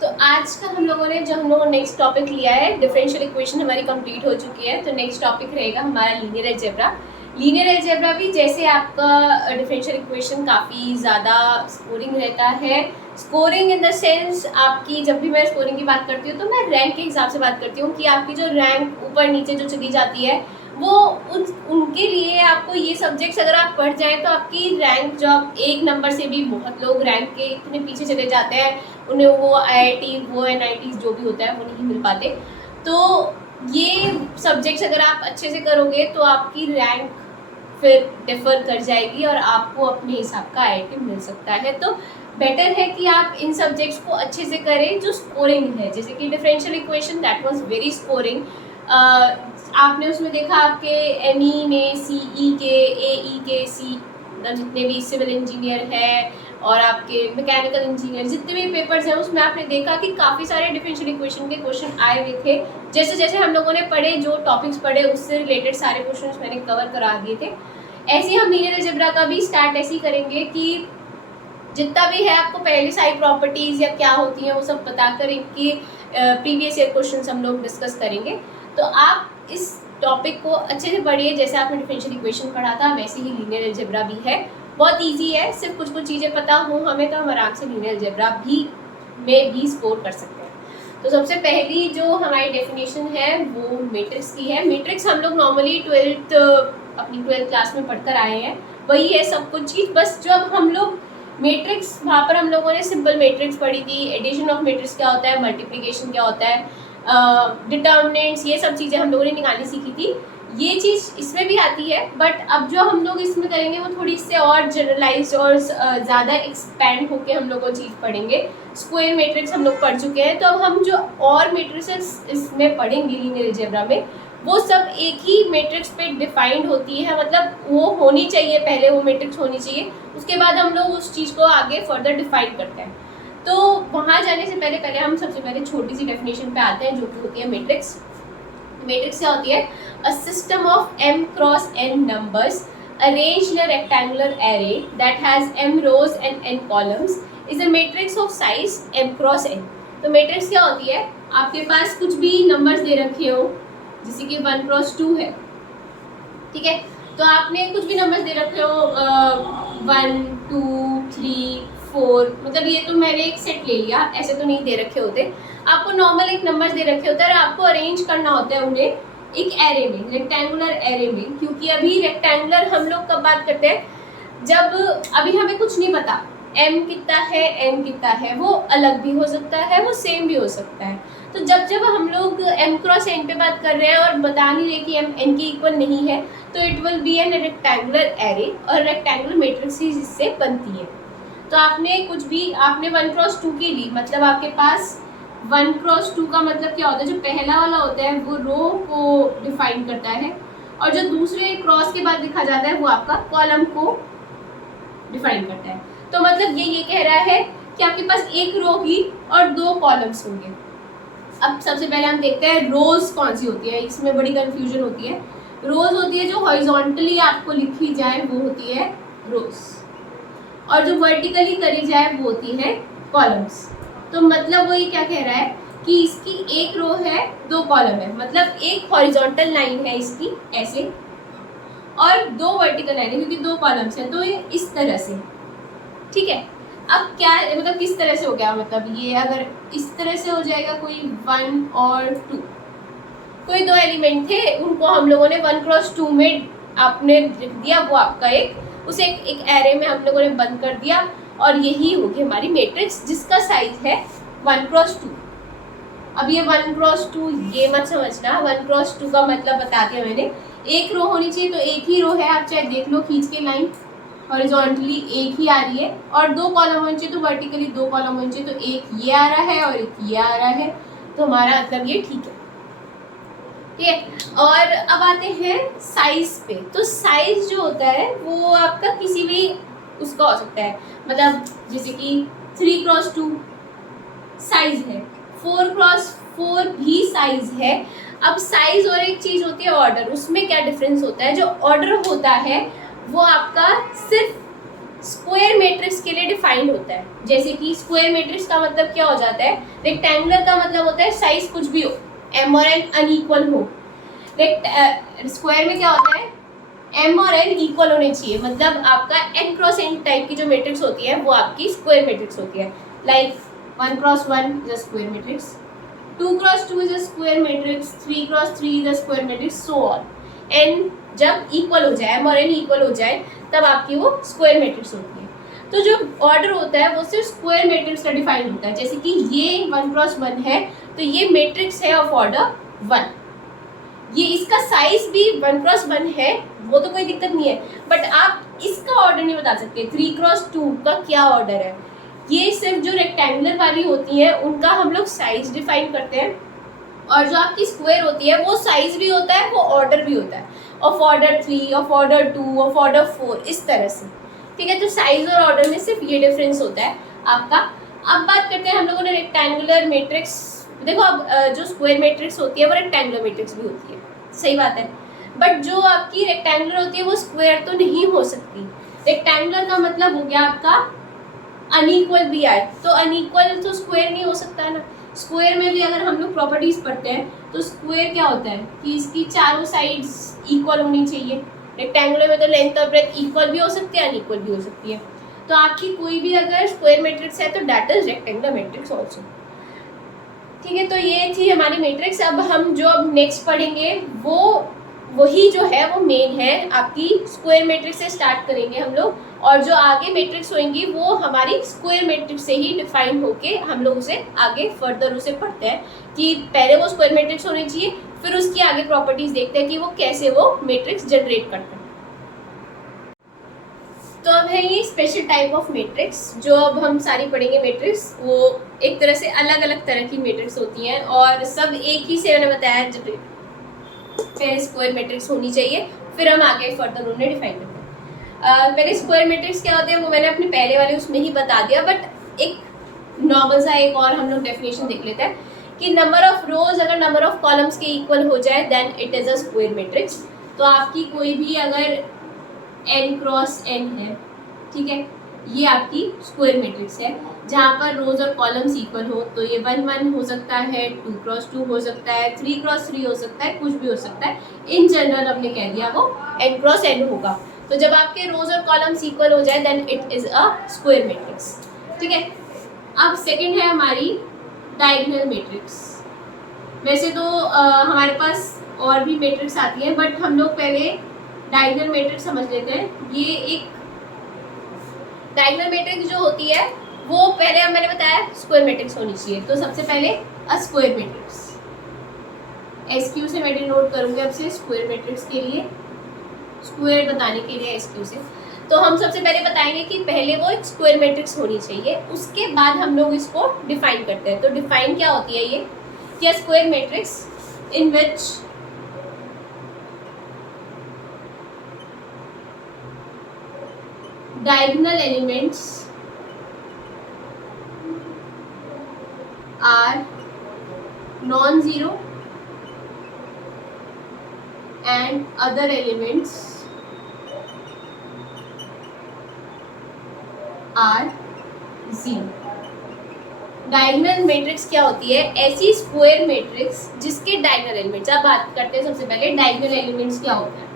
तो आज का हम लोगों ने नेक्स्ट टॉपिक लिया है, डिफरेंशियल इक्वेशन हमारी कंप्लीट हो चुकी है। तो नेक्स्ट टॉपिक रहेगा हमारा लीनियर अलजेब्रा। लीनियर अलजेब्रा भी जैसे आपका डिफरेंशियल इक्वेशन काफ़ी ज़्यादा स्कोरिंग रहता है। स्कोरिंग इन द सेंस, आपकी जब भी मैं स्कोरिंग की बात करती हूँ तो मैं रैंक के हिसाब से बात करती हूँ कि आपकी जो रैंक ऊपर नीचे जो चली जाती है वो उनके लिए आपको ये सब्जेक्ट्स अगर आप पढ़ जाएं तो आपकी रैंक, जो आप एक नंबर से भी बहुत लोग रैंक के इतने पीछे चले जाते हैं, उन्हें वो IIT वो NIT जो भी होता है वो नहीं मिल पाते। तो ये सब्जेक्ट्स अगर आप अच्छे से करोगे तो आपकी रैंक फिर डिफर कर जाएगी और आपको अपने हिसाब का IIT मिल सकता है। तो बेटर है कि आप इन सब्जेक्ट्स को अच्छे से करें जो स्कोरिंग है, जैसे कि differential equation that was very scoring. आपने उसमें देखा आपके ME में CE के AE के C, मतलब जितने भी सिविल इंजीनियर है और आपके मैकेनिकल इंजीनियर जितने भी पेपर्स हैं उसमें आपने देखा कि काफ़ी सारे डिफरेंशियल इक्वेशन के क्वेश्चन आए हुए थे। जैसे जैसे हम लोगों ने पढ़े, जो टॉपिक्स पढ़े उससे रिलेटेड सारे क्वेश्चन मैंने कवर करा दिए थे। ऐसे ही हम लीनियर अलजेब्रा का भी स्टार्ट ऐसे ही करेंगे कि जितना भी है आपको पहले सारी प्रॉपर्टीज़ या क्या होती हैं वो सब बता कर इनकी प्रीवियस ईयर क्वेश्चन हम लोग डिस्कस करेंगे। तो आप इस टॉपिक को अच्छे से पढ़िए, जैसे आपने डिफरेंशियल इक्वेशन पढ़ा था वैसे ही लीनियर अलजेब्रा भी है। बहुत इजी है, सिर्फ कुछ कुछ चीज़ें पता हो हमें तो हम आराम से लीनियर अलजेब्रा में भी स्कोर कर सकते हैं। तो सबसे पहली जो हमारी डेफिनेशन है वो मैट्रिक्स की है। मैट्रिक्स हम लोग नॉर्मली अपनी 12th क्लास में पढ़कर आए हैं, वही है सब कुछ चीज़। बस जब हम लोग मैट्रिक्स, वहाँ पर हम लोगों ने सिंपल मैट्रिक्स पढ़ी थी, एडिशन ऑफ मैट्रिक्स क्या होता है, मल्टीप्लिकेशन क्या होता है, डिटर्मिनेंट्स, ये सब चीज़ें हम लोगों ने निकालनी सीखी थी। ये चीज़ इसमें भी आती है, बट अब जो हम लोग इसमें करेंगे वो थोड़ी इससे और जनरलाइज और ज़्यादा एक्सपैंड होकर हम लोग वो चीज़ पढ़ेंगे। स्क्वायर मैट्रिक्स हम लोग पढ़ चुके हैं, तो अब हम जो और मैट्रिसेस इसमें पढ़ेंगे लीनियर अलजेब्रा में वो सब एक ही मैट्रिक्स पे डिफाइंड होती है, मतलब वो होनी चाहिए, पहले वो मैट्रिक्स होनी चाहिए, उसके बाद हम लोग उस चीज़ को आगे फर्दर डिफाइन करते हैं। तो वहाँ जाने से पहले हम सबसे पहले छोटी सी डेफिनेशन पे आते हैं जो कि होती है मैट्रिक्स। मैट्रिक्स क्या होती है? A system of m cross n numbers arranged in a rectangular array that has m rows and n columns is a matrix of size m cross n। तो मैट्रिक्स क्या होती है? आपके पास कुछ भी नंबर्स दे रखे हो, जैसे कि 1 क्रॉस 2 है, ठीक है, तो आपने कुछ भी नंबर्स दे रखे हो 1 2 3 4, मतलब ये तो मैंने एक सेट ले लिया, ऐसे तो नहीं दे रखे होते। आपको नॉर्मल एक नंबर्स दे रखे होते हैं और आपको अरेंज करना होता है उन्हें एक एरे में, रेक्टेंगुलर एरे में। क्योंकि अभी रेक्टेंगुलर हम लोग कब बात करते हैं, जब अभी हमें कुछ नहीं पता m कितना है n कितना है, वो अलग भी हो सकता है, वो सेम भी हो सकता है। तो जब हम लोग m क्रॉस n पे बात कर रहे हैं और बता नहीं रहे कि m n के इक्वल नहीं है, तो it will be an rectangular array और रेक्टेंगुलर मैट्रिक्स ही इससे बनती है। तो आपने कुछ भी, आपने 1 क्रॉस 2 की ली, मतलब आपके पास 1 क्रॉस 2 का मतलब क्या होता है, जो पहला वाला होता है वो रो को डिफाइन करता है और जो दूसरे क्रॉस के बाद लिखा जाता है वो आपका कॉलम को डिफाइन करता है। तो मतलब ये कह रहा है कि आपके पास एक रो की और 2 कॉलम्स होंगे। अब सबसे पहले हम देखते हैं रोज कौन सी होती है, इसमें बड़ी कंफ्यूजन होती है। रोज होती है जो हॉरिजॉन्टली आपको लिखी जाए वो होती है रोज, और जो वर्टिकली करी जाए वो होती है कॉलम्स। तो मतलब वो ये क्या कह रहा है कि इसकी एक रो है 2 कॉलम है, मतलब एक हॉरिजॉन्टल लाइन है इसकी ऐसे और 2 वर्टिकल लाइन है क्योंकि 2 कॉलम्स हैं, तो ये इस तरह से, ठीक है। अब क्या मतलब किस तरह से हो गया, मतलब ये अगर इस तरह से हो जाएगा, कोई 1 और 2, कोई 2 एलिमेंट थे, उनको हम लोगों ने 1 क्रॉस 2 में आपने दिया, वो आपका उसे एक एरे में हम लोगों ने बंद कर दिया और यही होगी हमारी मैट्रिक्स जिसका साइज है 1 क्रॉस 2। अब ये 1 क्रॉस 2 ये मत समझना, 1 क्रॉस 2 का मतलब बता दिया मैंने। एक रो होनी चाहिए तो एक ही रो है, आप चाहे देख लो खींच के लाइन, हॉरिजॉन्टली एक ही आ रही है, और 2 कॉलम होनी चाहिए तो वर्टिकली 2 कॉलम होनी चाहिए, तो एक ये आ रहा है और एक ये आ रहा है, तो हमारा मतलब ये ठीक है, ठीक है। और अब आते हैं साइज पे। तो साइज जो होता है वो आपका किसी भी उसका हो सकता है, मतलब जैसे कि 3 क्रॉस 2 साइज है, 4 क्रॉस 4 भी साइज है। अब साइज और एक चीज़ होती है ऑर्डर, उसमें क्या डिफरेंस होता है, जो ऑर्डर होता है वो आपका सिर्फ स्क्वायर मैट्रिक्स के लिए डिफाइंड होता है। जैसे कि स्क्वायर मैट्रिक्स का मतलब क्या हो जाता है, रेक्टेंगुलर का मतलब होता है साइज कुछ भी हो, m और n अनइक्वल हो। स्क्वायर में क्या होता है, m और n इक्वल होने चाहिए, मतलब आपका n क्रॉस n टाइप की जो मैट्रिक्स होती है वो आपकी स्क्वायर मैट्रिक्स होती है। Like 1 cross 1 is a square matrix, 2 cross 2 is a square matrix, 3 cross 3 is a square matrix, so on. n जब इक्वल हो जाए, m और n इक्वल हो जाए, तब आपकी वो स्क्वायर मैट्रिक्स होती है। तो जो ऑर्डर होता है वो सिर्फ स्क्वायर मैट्रिक्स का डिफाइन होता है। जैसे कि ये 1 क्रॉस 1 है तो ये मैट्रिक्स है ऑफ ऑर्डर 1, ये इसका साइज भी 1 क्रॉस 1 है, वो तो कोई दिक्कत नहीं है, बट आप इसका ऑर्डर नहीं बता सकते 3 क्रॉस 2 का क्या ऑर्डर है। ये सिर्फ जो रेक्टेंगुलर वाली होती है उनका हम लोग साइज डिफाइन करते हैं, और जो आपकी स्क्वायर होती है वो साइज भी होता है, वो ऑर्डर भी होता है, of order 3, of order 2, of order 4, इस तरह से। ठीक है, तो साइज और ऑर्डर में सिर्फ ये डिफरेंस होता है आपका। अब बात करते हैं हम लोगों ने रेक्टेंगुलर मैट्रिक्स। देखो अब जो स्क्वायर मैट्रिक्स होती है वो रेक्टेंगुलर मैट्रिक्स भी होती है, सही बात है, बट जो आपकी रेक्टेंगुलर होती है वो स्क्वायर तो नहीं हो सकती। रेक्टेंगुलर का मतलब हो गया आपका अनइक्वल भी आए, तो अनइक्वल तो स्क्वायर नहीं हो सकता है ना। स्क्वायर में भी अगर हम लोग प्रॉपर्टीज पढ़ते हैं तो स्क्वायर क्या होता है कि इसकी चारों साइड्स इक्वल होनी चाहिए। रेक्टेंगुलर में तो लेंथ और ब्रेथ इक्वल भी हो सकती है, अनइक्वल भी हो सकती है। तो आपकी कोई भी अगर स्क्वायर मैट्रिक्स है तो that is rectangular matrix also. ठीक है, तो ये थी हमारी मैट्रिक्स। अब हम जो अब नेक्स्ट पढ़ेंगे वो वही जो है वो मेन है आपकी स्क्वायर मैट्रिक्स से स्टार्ट करेंगे हम लोग, और जो आगे मैट्रिक्स होंगी वो हमारी स्क्वायर मैट्रिक्स से ही डिफाइन होके हम लोग उसे आगे फर्दर उसे पढ़ते हैं कि पहले वो स्क्वायर मैट्रिक्स होनी चाहिए, फिर उसकी आगे प्रॉपर्टीज देखते हैं कि वो कैसे वो मैट्रिक्स जनरेट करता है। तो अब है ये स्पेशल टाइप ऑफ मैट्रिक्स जो अब हम सारी पढ़ेंगे मैट्रिक्स, वो एक तरह से अलग अलग तरह की मैट्रिक्स होती हैं और सब एक ही से मैंने बताया पहले स्क्वायर मैट्रिक्स होनी चाहिए, फिर हम आगे फर्दर उन्हें डिफाइन करते हैं। पहले स्क्वायर मैट्रिक्स क्या होते हैं वो मैंने अपने पहले वाले उसमें ही बता दिया, बट एक नॉर्मल सा एक और हम लोग डेफिनेशन देख लेते हैं कि नंबर ऑफ रोज अगर नंबर ऑफ कॉलम्स के इक्वल हो जाए then it is a square matrix. तो आपकी कोई भी अगर n क्रॉस n है, ठीक है, ये आपकी स्क्वायर मैट्रिक्स है जहाँ पर रोज और कॉलम्स इक्वल हो। तो ये 1 1 हो सकता है, 2 क्रॉस 2 हो सकता है, 3 क्रॉस 3 हो सकता है, कुछ भी हो सकता है। इन जनरल हमने कह दिया वो n क्रॉस n होगा। तो जब आपके रोज और कॉलम्स इक्वल हो जाए then it is a square matrix. ठीक है, अब सेकंड है हमारी डायगोनल मैट्रिक्स। वैसे तो हमारे पास और भी मैट्रिक्स आती है, बट हम लोग पहले डायगोनल मैट्रिक्स समझ लेते हैं। ये एक डायगोनल मैट्रिक्स जो होती है वो पहले मैंने बताया स्क्वायर मैट्रिक्स होनी चाहिए। तो सबसे पहले अ स्क्वायर मैट्रिक्स, SQ से मैं डिनोट करूँगी अब से स्क्वायर मैट्रिक्स के लिए, स्क्वायर बताने के लिए SQ से। तो हम सबसे पहले बताएंगे कि पहले वो एक स्क्वायर मैट्रिक्स होनी चाहिए, उसके बाद हम लोग इसको डिफाइन करते हैं। तो डिफाइन क्या होती है ये कि square matrix in which diagonal elements are non-zero and other elements are zero। Diagonal matrix क्या होती है? ऐसी स्क्वायर मैट्रिक्स जिसके डायगोनल एलिमेंट्स, अब बात करते हैं सबसे पहले डायगोनल एलिमेंट्स क्या होता है।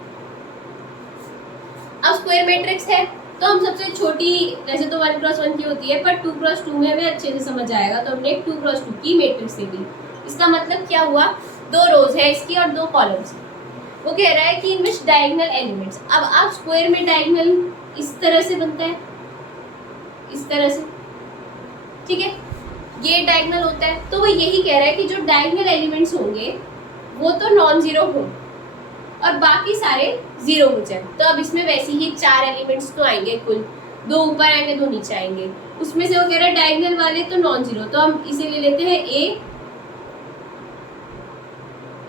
अब स्क्वायर मैट्रिक्स है तो हम सबसे छोटी, वैसे तो 1 क्रॉस 1 की होती है, पर 2 क्रॉस 2 में हमें अच्छे से समझ आएगा, तो हमने एक 2 क्रॉस 2 की मैट्रिक्स ले ली। इसका मतलब क्या हुआ, 2 रोज है इसकी और 2 कॉलम्स। वो कह रहा है कि इन विच डायगोनल एलिमेंट्स। अब आप स्क्वायर में डायगोनल इस तरह से बनता है, इस तरह से, ठीक है, ये डायगोनल होता है। तो वो यही कह रहा है कि जो डायगोनल एलिमेंट्स होंगे वो तो नॉन जीरो हों और बाकी सारे जीरो हो जाए। तो अब इसमें वैसे ही 4 एलिमेंट्स तो आएंगे, कुल 2 ऊपर आएंगे 2 नीचे आएंगे। उसमें से वो कह रहा है डायगोनल वाले तो नॉन जीरो, तो हम इसे ले लेते हैं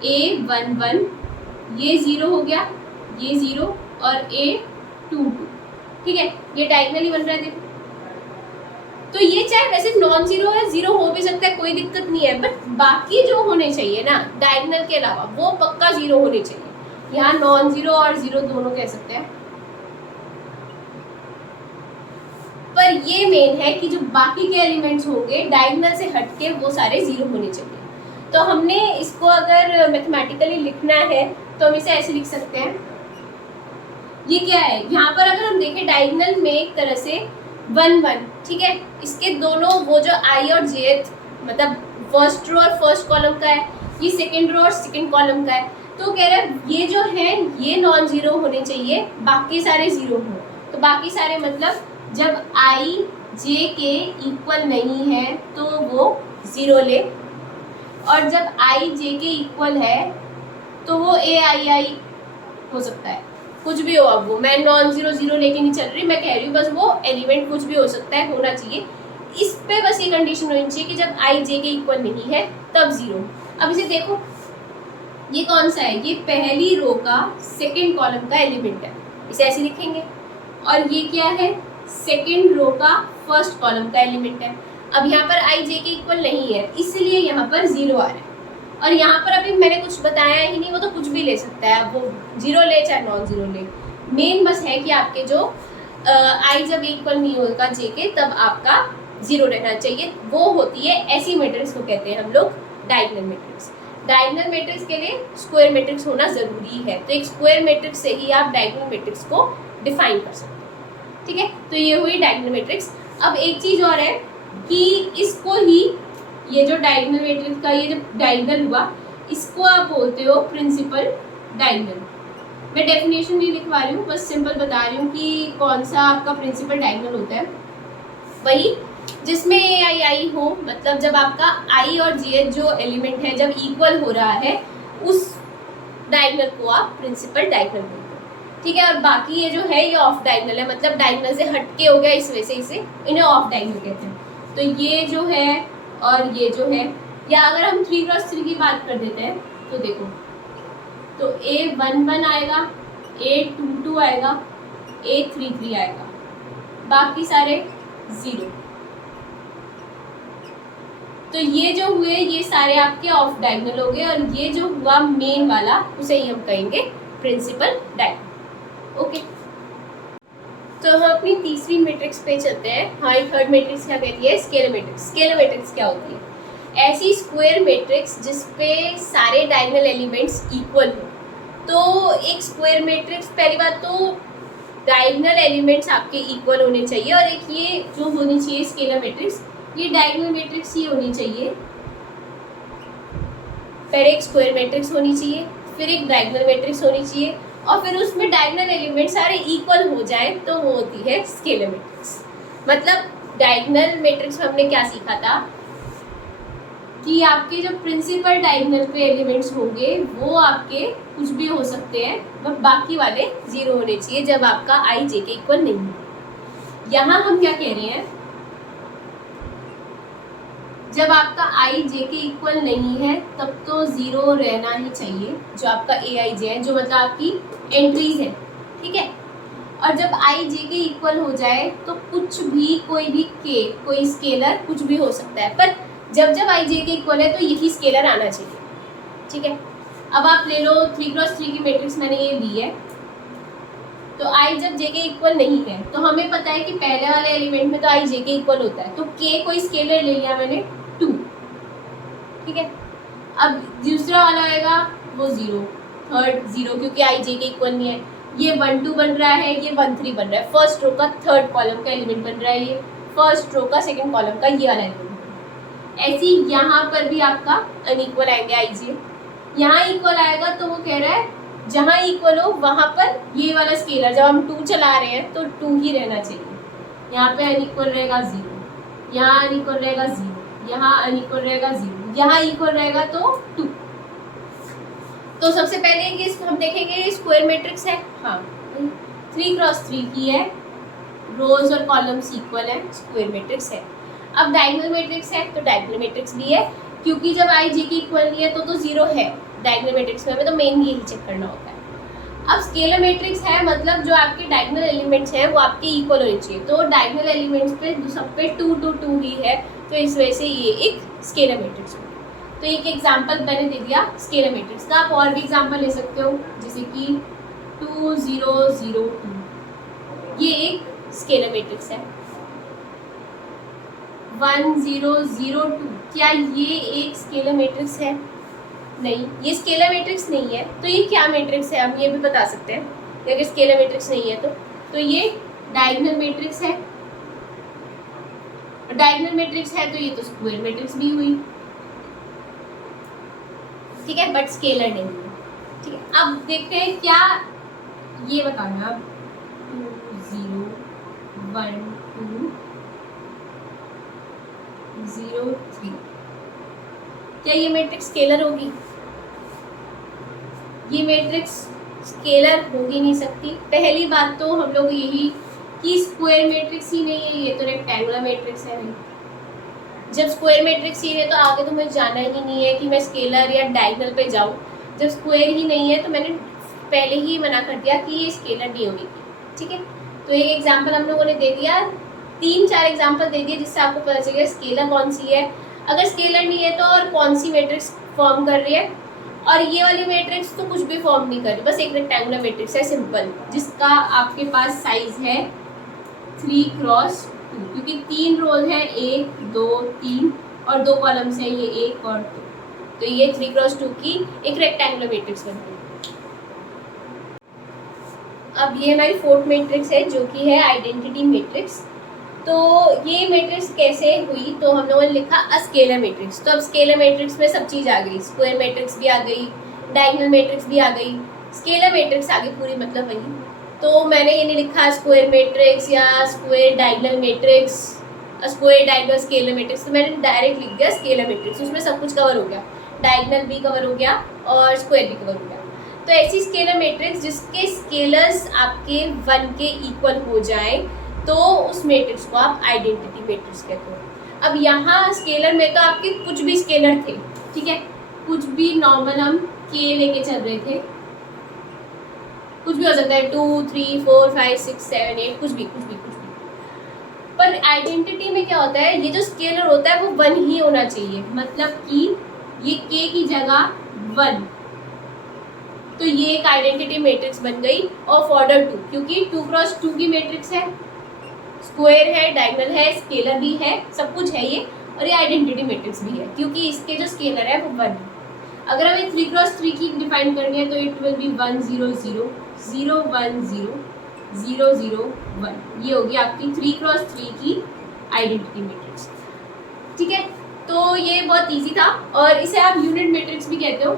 A1 1, ये 0 हो गया, ये 0 और A2 2, ठीक है, ये डायगोनल ही बन रहा है। देखो तो ये चाहे वैसे नॉन जीरो है, जीरो हो भी सकता है, कोई दिक्कत नहीं है, बट बाकी जो होने चाहिए ना डायगोनल के अलावा वो पक्का जीरो होने चाहिए। यहाँ नॉन जीरो और जीरो दोनों कह सकते हैं। ये मेन है कि जो बाकी के एलिमेंट्स होंगे डायगोनल से हटके वो सारे जीरो होने चाहिए। तो हमने इसको अगर मैथमेटिकली लिखना है तो हम इसे ऐसे लिख सकते हैं। ये क्या है, यहाँ पर अगर हम देखें डायगोनल में एक तरह से 1 1, ठीक है, इसके दोनों वो जो आई और जे मतलब फर्स्ट रो और फर्स्ट कॉलम का है, ये सेकंड रो और सेकंड कॉलम का है। तो कह रहे हैं ये जो है ये नॉन जीरो होने चाहिए, बाकी सारे जीरो हों। तो बाकी सारे मतलब जब आई जे के इक्वल नहीं है तो वो जीरो ले, और जब आई जे के इक्वल है तो वो ए आई आई हो सकता है, कुछ भी हो। अब वो मैं नॉन जीरो जीरो लेके नहीं चल रही, मैं कह रही हूँ बस वो एलिमेंट कुछ भी हो सकता है, होना चाहिए। इस पे बस ये कंडीशन होनी चाहिए कि जब आई जे के इक्वल नहीं है तब जीरो। अब इसे देखो, ये कौन सा है, ये पहली रो का सेकंड कॉलम का एलिमेंट है, इसे ऐसे लिखेंगे। और ये क्या है, सेकंड रो का फर्स्ट कॉलम का एलिमेंट है। अब यहाँ पर आई जे के इक्वल नहीं है इसलिए यहाँ पर जीरो आ रहा है। और यहाँ पर अभी मैंने कुछ बताया ही नहीं, वो तो कुछ भी ले सकता है, वो जीरो ले चाहे नॉन जीरो ले। मेन बस है कि आपके जो आई जब इक्वल नहीं होगा जे के तब आपका जीरो रहना चाहिए। वो होती है ऐसी मैट्रिक्स को कहते हैं हम लोग डायगोनल मैट्रिक्स। डायगोनल मैट्रिक्स के लिए स्क्वायर मैट्रिक्स होना ज़रूरी है, तो एक स्क्वायर मैट्रिक्स से ही आप डायगोनल मैट्रिक्स को डिफाइन कर सकते हैं, ठीक है। तो ये हुई डायगोनल मैट्रिक्स। अब एक चीज़ और है कि इसको ही, ये जो डायगोनल मैट्रिक्स का ये जो डायगोनल हुआ, इसको आप बोलते हो प्रिंसिपल डायगोनल। मैं डेफिनेशन नहीं लिखवा रही हूँ, बस सिंपल बता रही हूँ कि कौन सा आपका प्रिंसिपल डायगोनल होता है। वही जिसमें ए आई आई हो, मतलब जब आपका आई और जे जो एलिमेंट है जब इक्वल हो रहा है, उस डायगोनल को आप प्रिंसिपल डायगोनल बोलते हो, ठीक है। और बाकी ये जो है ये ऑफ डायगोनल है, मतलब डायगोनल से हटके हो गया, इस वजह से इसे इन्हें ऑफ डायगोनल कहते हैं। तो ये जो है और ये जो है, या अगर हम 3x3 की बात कर देते हैं तो देखो, तो A11 आएगा, A22 आएगा, A33 आएगा, बाकी सारे जीरो। तो ये जो हुए ये सारे आपके ऑफ डायगोनल हो गए, और ये जो हुआ मेन वाला उसे ही हम कहेंगे प्रिंसिपल डायगोनल। ओके, तो हम अपनी तीसरी मैट्रिक्स पे चलते हैं। हमारी थर्ड मैट्रिक्स क्या कहती है, स्केलर मैट्रिक्स। स्केलर मैट्रिक्स क्या होती है, ऐसी स्क्वायर मैट्रिक्स जिसपे सारे डायगोनल एलिमेंट्स इक्वल हो। तो एक स्क्वायर मैट्रिक्स, पहली बात तो डायगोनल एलिमेंट्स आपके इक्वल होने चाहिए, और एक ये जो होनी चाहिए स्केलर मैट्रिक्स, ये डायगोनल मैट्रिक्स ही होनी चाहिए। पहले एक स्क्वायर मैट्रिक्स होनी चाहिए, फिर एक डायगोनल मैट्रिक्स होनी चाहिए, और फिर उसमें डायगोनल एलिमेंट सारे इक्वल हो जाए तो वो होती है स्केलर मैट्रिक्स। मतलब डायगोनल मैट्रिक्स में हमने क्या सीखा था कि आपके जो प्रिंसिपल डायगोनल पे एलिमेंट्स होंगे वो आपके कुछ भी हो सकते हैं, बट बाकी वाले जीरो होने चाहिए जब आपका आई जे के इक्वल नहीं है। यहाँ हम क्या कह रहे हैं, जब आपका आई जे के इक्वल नहीं है तब तो ज़ीरो रहना ही चाहिए, जो आपका ए आई जे है, जो मतलब आपकी एंट्रीज है, ठीक है। और जब आई जे के इक्वल हो जाए तो कुछ भी, कोई भी के, कोई स्केलर कुछ भी हो सकता है, पर जब जब आई जे के इक्वल है तो यही स्केलर आना चाहिए, ठीक है। अब आप ले लो 3x3 की मैट्रिक्स मैंने ये ली है, तो आई जब जे के इक्वल नहीं है तो हमें पता है कि पहले वाले एलिमेंट में तो आई जे के इक्वल होता है, तो के कोई स्केलर ले लिया मैंने 2, ठीक है। अब दूसरा वाला आएगा वो 0, थर्ड 0, क्योंकि आई जे के इक्वल नहीं है। ये 1 2 बन रहा है, ये 1 3 बन रहा है, फर्स्ट रो का थर्ड कॉलम का एलिमेंट बन रहा है, ये फर्स्ट रो का सेकंड कॉलम का ये वाला एलिमेंट। ऐसे ही यहाँ पर भी आपका अनइक्वल आएंगे आई जे, यहाँ इक्वल आएगा तो वो कह रहा है जहाँ इक्वल हो वहाँ पर ये वाला स्केलर, जब हम 2 चला रहे हैं तो 2 ही रहना चाहिए। यहाँ पे अनइक्वल रहेगा 0, यहाँ अनइक्वल रहेगा 0, यहाँ अनइक्वल रहेगा 0, यहाँ इक्वल रहेगा तो 2। तो सबसे पहले कि हम देखेंगे स्क्वायर मैट्रिक्स है, हाँ 3x3 की है, रोज और कॉलम्स इक्वल है, स्क्वायर मैट्रिक्स है। अब डायगोनल मैट्रिक्स है तो डायगोनल मैट्रिक्स भी है, क्योंकि जब आई जे की इक्वल नहीं है तो 0 है डायगोनल मैट्रिक्स में, हमें तो मेन यही चेक करना होता है। अब स्केलर मैट्रिक्स है, मतलब जो आपके डायगोनल एलिमेंट्स हैं वो आपके इक्वल होने चाहिए, तो डायगोनल एलिमेंट्स पे सब पे 2 2 2 ही है, तो इस वजह से ये एक स्केलर मैट्रिक्स है। तो एक एग्जांपल मैंने दे दिया स्केलर मैट्रिक्स का, आप और भी एग्जांपल ले सकते हो, जैसे कि 2 0 0 2, ये एक स्केलर मैट्रिक्स है। 1002, क्या ये एक स्केलर मैट्रिक्स है? नहीं, ये स्केलर मैट्रिक्स नहीं है। तो ये क्या मैट्रिक्स है, हम ये भी बता सकते हैं। अगर स्केलर मैट्रिक्स नहीं है तो ये डायगोनल मैट्रिक्स है। डायगोनल मैट्रिक्स है तो ये तो स्क्वायर मैट्रिक्स भी हुई, ठीक है, बट स्केलर नहीं है, ठीक है। अब देखते हैं क्या, ये बताना 2 0 1 2 0 3, क्या ये मैट्रिक्स स्केलर होगी? ये मैट्रिक्स स्केलर हो ही नहीं सकती। पहली बात तो हम लोग यही कि स्क्वायर मैट्रिक्स ही नहीं है, ये तो रेक्टेंगुलर मैट्रिक्स है। नहीं, जब स्क्वायर मैट्रिक्स ही है तो आगे तो मुझे जाना ही नहीं है कि मैं स्केलर या डायगोनल पे जाऊँ। जब स्क्वायर ही नहीं है तो मैंने पहले ही मना कर दिया कि ये स्केलर नहीं होगी, ठीक है। तो एक एग्जाम्पल हम लोगों ने दे दिया, 3-4 एग्जाम्पल दे दिए जिससे आपको पता चलेगा स्केलर कौन सी है। अगर स्केलर नहीं है तो और कौन सी मैट्रिक्स फॉर्म कर रही है, और ये वाली मैट्रिक्स तो कुछ भी फॉर्म नहीं कर रही, बस एक रेक्टेंगुलर मैट्रिक्स है सिंपल, जिसका आपके पास साइज है 3x2, क्योंकि 3 रोज है, 1 2 3 और 2 कॉलम्स है, ये 1 और 2, तो ये 3x2 की एक रेक्टेंगुलर मैट्रिक्स बन गई। अब ये हमारी फोर्थ मैट्रिक्स है जो कि है आइडेंटिटी मैट्रिक्स। तो ये मैट्रिक्स कैसे हुई, तो हम लोगों ने लिखा स्केलर मैट्रिक्स। तो अब स्केलर मैट्रिक्स में सब चीज़ आ गई, स्क्वायर मैट्रिक्स भी आ गई, डायगोनल मैट्रिक्स भी आ गई, स्केलर मैट्रिक्स आ गई पूरी, मतलब वही। तो मैंने ये नहीं लिखा स्क्वायर मैट्रिक्स या square diagonal matrix, square diagonal scalar matrix, तो मैंने डायरेक्ट लिख दिया स्केलर मैट्रिक्स। उसमें सब कुछ कवर हो गया, डायगोनल भी कवर हो गया और स्क्वायर भी कवर हो गया। तो ऐसी स्केलर मैट्रिक्स जिसके स्केलर्स आपके 1 के इक्वल हो जाए तो उस मैट्रिक्स को आप आइडेंटिटी मैट्रिक्स कहते हो। अब यहाँ स्केलर में तो आपके कुछ भी स्केलर थे, ठीक है, कुछ भी नॉर्मल हम के लेके चल रहे थे, कुछ भी हो सकता है 2 3 4 5 6 7 8, कुछ भी। पर आइडेंटिटी में क्या होता है, ये जो स्केलर होता है वो 1 ही होना चाहिए, मतलब कि ये के की जगह 1, तो ये एक आइडेंटिटी मैट्रिक्स बन गई। और ऑर्डर 2, क्योंकि 2x2 की मैट्रिक्स है, स्क्वायर है, डायगोनल है, स्केलर भी है, सब कुछ है ये, और ये आइडेंटिटी मैट्रिक्स भी है क्योंकि इसके जो स्केलर है वो 1 है। अगर हमें 3x3 की डिफाइन करनी है तो इट विल बी 1 0 0 0 1 0 0 0 1, ये होगी आपकी 3x3 की आइडेंटिटी मैट्रिक्स, ठीक है। तो ये बहुत ईजी था, और इसे आप यूनिट मैट्रिक्स भी कहते हो।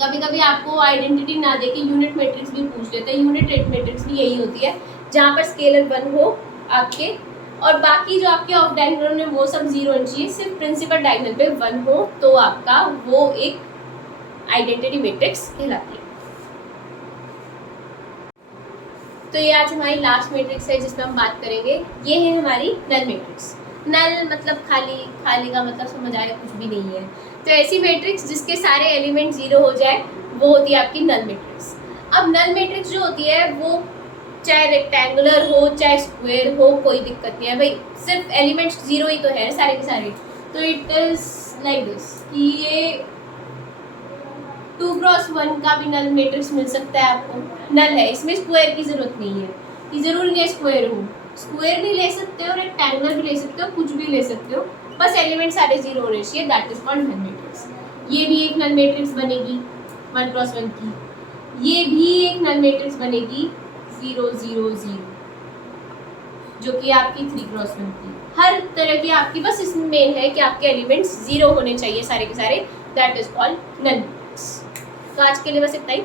कभी कभी आपको आइडेंटिटी ना दे के यूनिट मैट्रिक्स भी पूछ लेते हैं। यूनिट मैट्रिक्स भी यही होती है जहाँ पर स्केलर 1 हो आपके, और बाकी जो आपके ऑफ डायगोनल में वो सब 0 होनी चाहिए, सिर्फ प्रिंसिपल डायगोनल पे 1 हो तो आपका वो एक आइडेंटिटी मैट्रिक्स कहलाती है। तो ये आज हमारी लास्ट मैट्रिक्स है जिसमें हम बात करेंगे, ये है हमारी नल मैट्रिक्स। नल मतलब खाली, खाली का मतलब समझ आएगा कुछ भी नहीं है। तो ऐसी मैट्रिक्स जिसके सारे एलिमेंट 0 हो जाए वो होती है आपकी नल मैट्रिक्स। अब नल मैट्रिक्स जो होती है वो चाहे रेक्टेंगुलर हो चाहे स्क्वायर हो, कोई दिक्कत नहीं है भाई, सिर्फ एलिमेंट्स 0 ही तो है सारे के सारे। तो इट इज लाइक दिस कि ये 2x1 का भी नल मैट्रिक्स मिल सकता है आपको, नल है, इसमें स्क्वायर की जरूरत नहीं है, कि जरूरी नहीं है स्क्वायर हो, स्क्वायर भी ले सकते हो, रेक्टेंगुलर भी ले सकते हो, कुछ भी ले सकते हो, बस एलिमेंट सारे 0 होने चाहिए, that is called null matrix. ये भी एक नल मैट्रिक्स बनेगी 1x1 की, ये भी एक नल मैट्रिक्स बनेगी 0 0 0, जो कि आपकी 3x1 की। हर तरह की आपकी बस इसमें मेन है कि आपके एलिमेंट्स 0 होने चाहिए सारे के सारे, that is called null matrix. तो आज के लिए बस इतना ही।